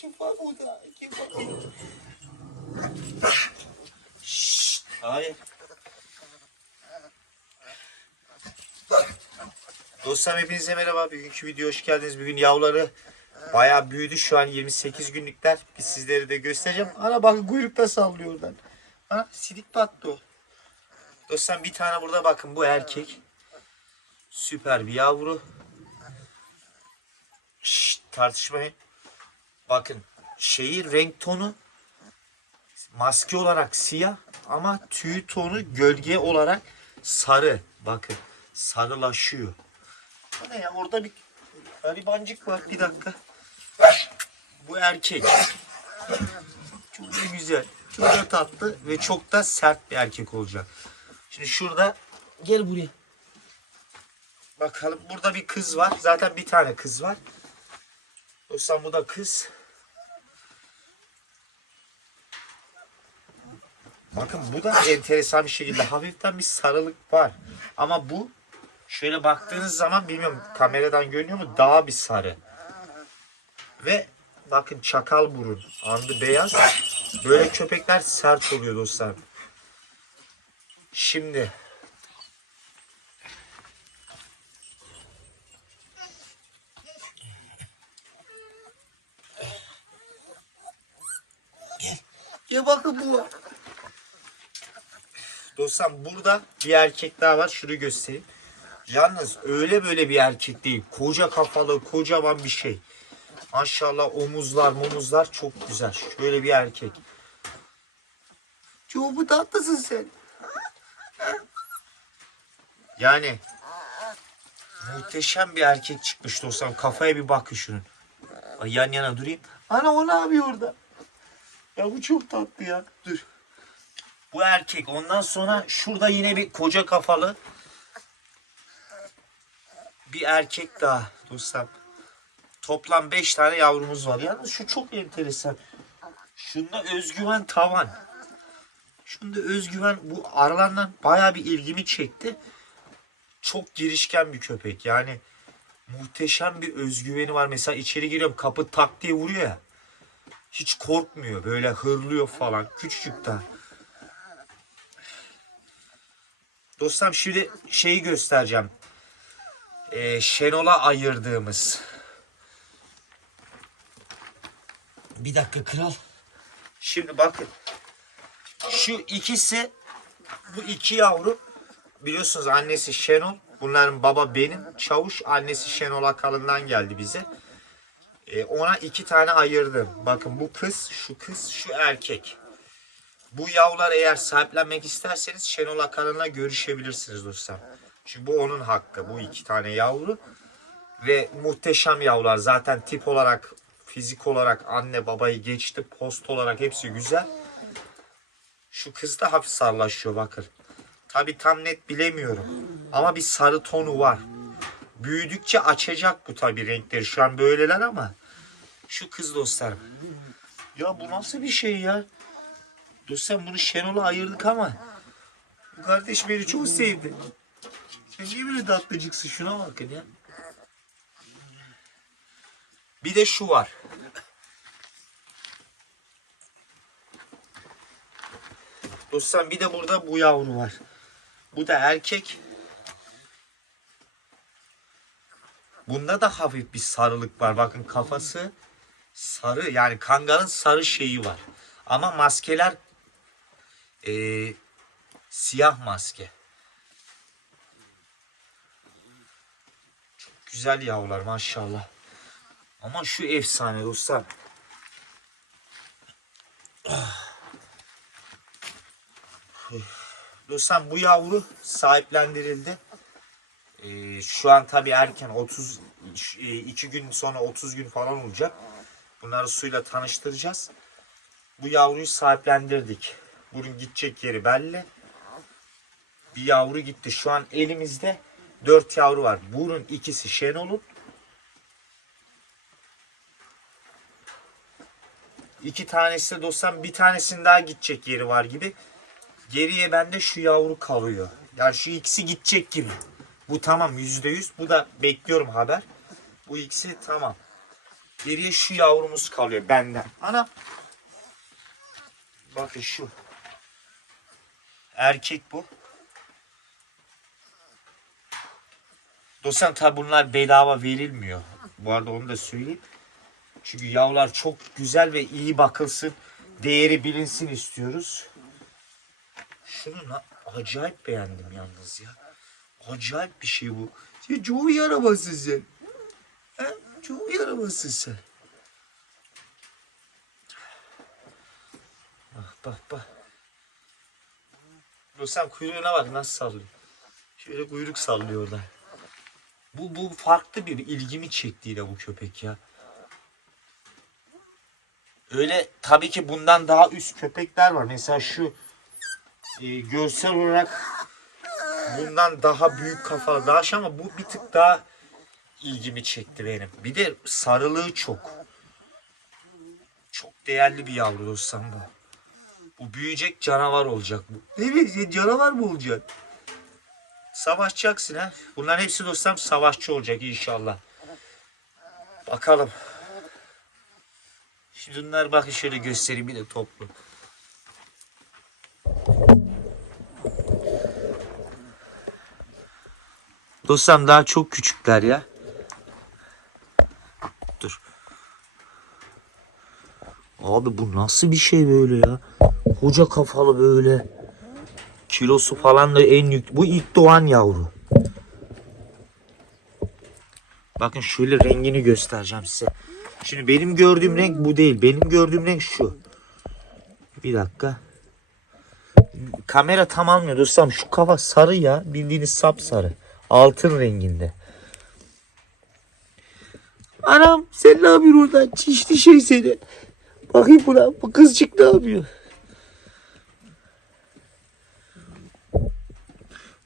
Kim var burada? Kim hayır. Dostlarım hepinize merhaba. Bugünkü video hoş geldiniz. Bugün yavruları bayağı büyüdü. Şu an 28 günlükler. Biz sizlere de göstereceğim. Ana bakın kuyrukta sallıyor oradan. Ana sidik battı o. Dostlarım bir tane burada bakın bu erkek. Süper bir yavru. Şşt, tartışmayın. Bakın şeyi renk tonu maske olarak siyah ama tüy tonu gölge olarak sarı. Bakın sarılaşıyor. Bu ne ya orada bir garibancık var bir dakika. Bu erkek. Çok da güzel. Çok da tatlı ve çok da sert bir erkek olacak. Şimdi şurada gel buraya. Bakalım burada bir kız var. Zaten bir tane kız var. Dostlar bu da kız. Bakın bu da enteresan bir şekilde hafiften bir sarılık var. Ama bu şöyle baktığınız zaman bilmiyorum kameradan görünüyor mu daha bir sarı. Ve bakın çakal burun, andı beyaz. Böyle köpekler sert oluyor dostlar. Şimdi Ya bakın bu. Dostum burada bir erkek daha var. Şunu göstereyim. Yalnız öyle böyle bir erkek değil. Koca kafalı, kocaman bir şey. Maşallah omuzlar, momuzlar çok güzel. Şöyle bir erkek. Çok mu tatlısın sen? Yani muhteşem bir erkek çıkmış dostum. Kafaya bir bakın şunun. Yan yana durayım. Ana o ne yapıyor orada? Ya bu çok tatlı ya. Dur. Bu erkek. Ondan sonra şurada yine bir koca kafalı bir erkek daha dostum. Toplam 5 tane yavrumuz var. Yalnız şu çok enteresan. Şunda özgüven tavan. Şunda özgüven bu aralarından bayağı bir ilgimi çekti. Çok girişken bir köpek. Yani muhteşem bir özgüveni var. Mesela içeri giriyorum kapı tak diye vuruyor ya. Hiç korkmuyor. Böyle hırlıyor falan. Küçücük daha. Dostum şimdi şeyi göstereceğim. Ee, Şenol'a ayırdığımız. Bir dakika kral. Şimdi bakın. Şu ikisi bu iki yavru biliyorsunuz annesi Şenol. Bunların baba benim. Çavuş annesi Şenol Akalın'dan geldi bize. Ee, ona iki tane ayırdım. Bakın bu kız, şu kız, şu erkek. Bu yavrular eğer sahiplenmek isterseniz Şenol Akalın'la görüşebilirsiniz dostlar. Çünkü bu onun hakkı. Bu iki tane yavru. Ve muhteşem yavrular. Zaten tip olarak, fizik olarak anne babayı geçti. Post olarak hepsi güzel. Şu kız da hafif sarılaşıyor bakın. Tabi tam net bilemiyorum. Ama bir sarı tonu var. Büyüdükçe açacak bu tabi renkleri. Şu an böyleler ama. Şu kız dostlarım. Ya bu nasıl bir şey ya? Dostlarım bunu Şenol'a ayırdık ama. Bu kardeş beni çok sevdi. Sen niye böyle tatlıcıksın? Şuna bakın ya. Bir de şu var. Dostlarım bir de burada bu yavru var. Bu da erkek. Bunda da hafif bir sarılık var. Bakın kafası sarı yani kangalın sarı şeyi var. Ama maskeler eee, siyah maske. Çok güzel yavrular maşallah. Ama şu efsane dostlar. Dostlar bu yavru sahiplendirildi. Ee, şu an tabii erken 30 2 gün sonra 30 gün falan olacak. Bunları suyla tanıştıracağız. Bu yavruyu sahiplendirdik. Bunun gidecek yeri belli. Bir yavru gitti. Şu an elimizde 4 yavru var. Bunun ikisi Şenol'un. İki tanesi de dostum bir tanesinin daha gidecek yeri var gibi. Geriye bende şu yavru kalıyor. Yani şu ikisi gidecek gibi. Bu tamam yüzde yüz. Bu da bekliyorum haber. Bu ikisi tamam. Geriye şu yavrumuz kalıyor benden. Ana. Bakın şu. Erkek bu. Dostum tabi bunlar bedava verilmiyor. Bu arada onu da söyleyeyim. Çünkü yavrular çok güzel ve iyi bakılsın. Değeri bilinsin istiyoruz. Şunu acayip beğendim yalnız ya. Acayip bir şey bu. Sen çok yaramazsın sen. He? Çok yaramazsın sen. Bak bak bak. Dostum kuyruğuna bak nasıl sallıyor. Şöyle kuyruk sallıyor orada. Bu, bu farklı bir ilgimi çekti yine bu köpek ya. Öyle tabii ki bundan daha üst köpekler var. Mesela şu e, görsel olarak bundan daha büyük kafalı daha şey ama bu bir tık daha ilgimi çekti benim. Bir de sarılığı çok. Çok değerli bir yavru dostum bu. Bu büyüyecek canavar olacak bu. Evet sen canavar mı olacaksın? Savaşacaksın ha. Bunların hepsi dostum savaşçı olacak inşallah. Bakalım. Şimdi bunlar bakın şöyle göstereyim bir de toplu. Dostum daha çok küçükler ya. Dur. Abi bu nasıl bir şey böyle ya? Koca kafalı böyle. Kilosu falan da en yük. Bu ilk doğan yavru. Bakın şöyle rengini göstereceğim size. Şimdi benim gördüğüm renk bu değil. Benim gördüğüm renk şu. Bir dakika. Kamera tam almıyor dostum. Şu kafa sarı ya. Bildiğiniz sap sarı. Altın renginde. Anam sen ne yapıyorsun oradan? Çişli şey seni. Bakayım buna. Bu kızcık ne yapıyor?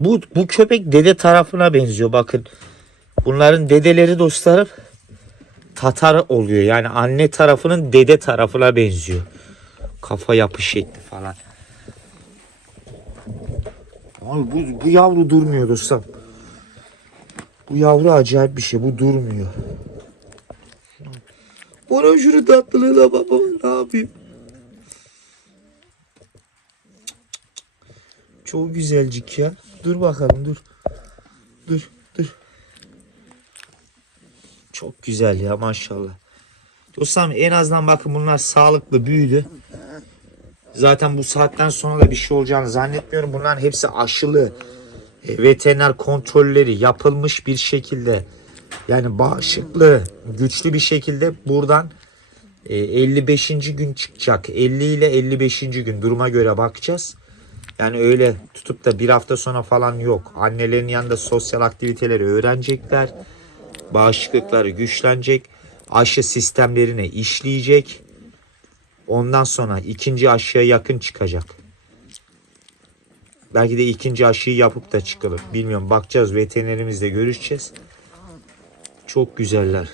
Bu, bu köpek dede tarafına benziyor bakın. Bunların dedeleri dostlarım Tatar oluyor. Yani anne tarafının dede tarafına benziyor. Kafa yapı şekli falan. Abi bu, bu yavru durmuyor dostum. Bu yavru acayip bir şey. Bu durmuyor. Bana şunu tatlılığına baba ne yapayım. Çok güzelcik ya. Dur bakalım dur. Dur dur. Çok güzel ya maşallah. Dostlarım en azından bakın bunlar sağlıklı büyüdü. Zaten bu saatten sonra da bir şey olacağını zannetmiyorum. Bunların hepsi aşılı. e, Veteriner kontrolleri yapılmış bir şekilde yani bağışıklı güçlü bir şekilde buradan e, 55. gün çıkacak. 50 ile 55. gün duruma göre bakacağız. Yani öyle tutup da bir hafta sonra falan yok. Annelerin yanında sosyal aktiviteleri öğrenecekler. Bağışıklıkları güçlenecek. Aşı sistemlerine işleyecek. Ondan sonra ikinci aşıya yakın çıkacak. Belki de ikinci aşıyı yapıp da çıkılır. Bilmiyorum bakacağız veterinerimizle görüşeceğiz. Çok güzeller.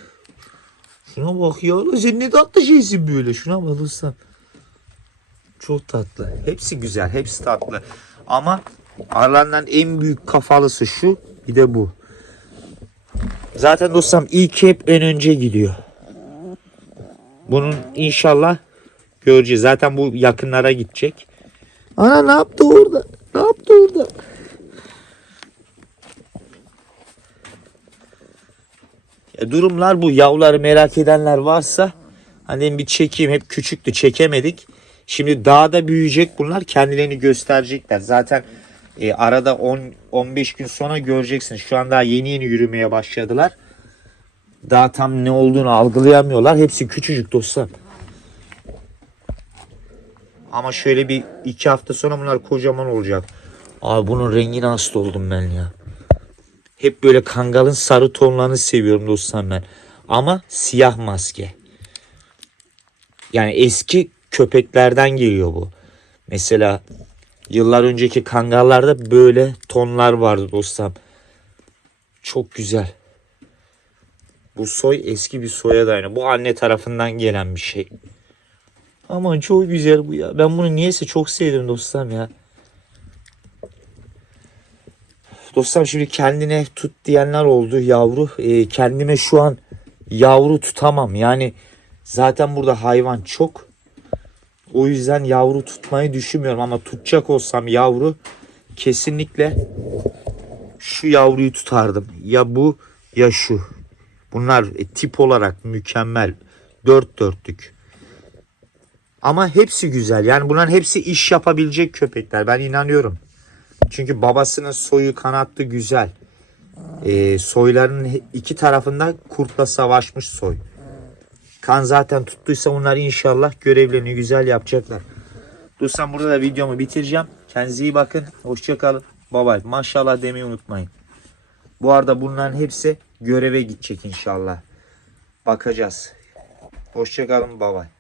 Şuna bak ya sen ne tatlı şeysin böyle. Şuna bak dostum. Çok tatlı. Hepsi güzel. Hepsi tatlı. Ama aralarından en büyük kafalısı şu. Bir de bu. Zaten dostum ilk hep en önce gidiyor. Bunun inşallah göreceğiz. Zaten bu yakınlara gidecek. Ana ne yaptı orada? Ne yaptı orada? Ya durumlar bu. Yavruları merak edenler varsa hani bir çekeyim. Hep küçüktü çekemedik. Şimdi daha da büyüyecek bunlar. Kendilerini gösterecekler. Zaten e, arada 10 15 gün sonra göreceksiniz. Şu an daha yeni yeni yürümeye başladılar. Daha tam ne olduğunu algılayamıyorlar. Hepsi küçücük dostlar. Ama şöyle bir iki hafta sonra bunlar kocaman olacak. Abi bunun rengine hasta oldum ben ya. Hep böyle kangalın sarı tonlarını seviyorum dostlar ben. Ama siyah maske. Yani eski köpeklerden geliyor bu. Mesela yıllar önceki kangallarda böyle tonlar vardı dostum. Çok güzel. Bu soy eski bir soya dayanıyor. Bu anne tarafından gelen bir şey. Ama çok güzel bu ya. Ben bunu niyeyse çok sevdim dostum ya. Dostum şimdi kendine tut diyenler oldu yavru. Ee, kendime şu an yavru tutamam. Yani zaten burada hayvan çok. O yüzden yavru tutmayı düşünmüyorum ama tutacak olsam yavru kesinlikle şu yavruyu tutardım. Ya bu ya şu. Bunlar e, tip olarak mükemmel. Dört dörtlük. Ama hepsi güzel. Yani bunların hepsi iş yapabilecek köpekler. Ben inanıyorum. Çünkü babasının soyu kanatlı güzel. Ee, soylarının iki tarafında kurtla savaşmış soy. Kan zaten tuttuysa onlar inşallah görevlerini güzel yapacaklar. Dostlar burada da videomu bitireceğim. Kendinize iyi bakın. Hoşçakalın. Bye bye. Maşallah demeyi unutmayın. Bu arada bunların hepsi göreve gidecek inşallah. Bakacağız. Hoşçakalın. Bye bye.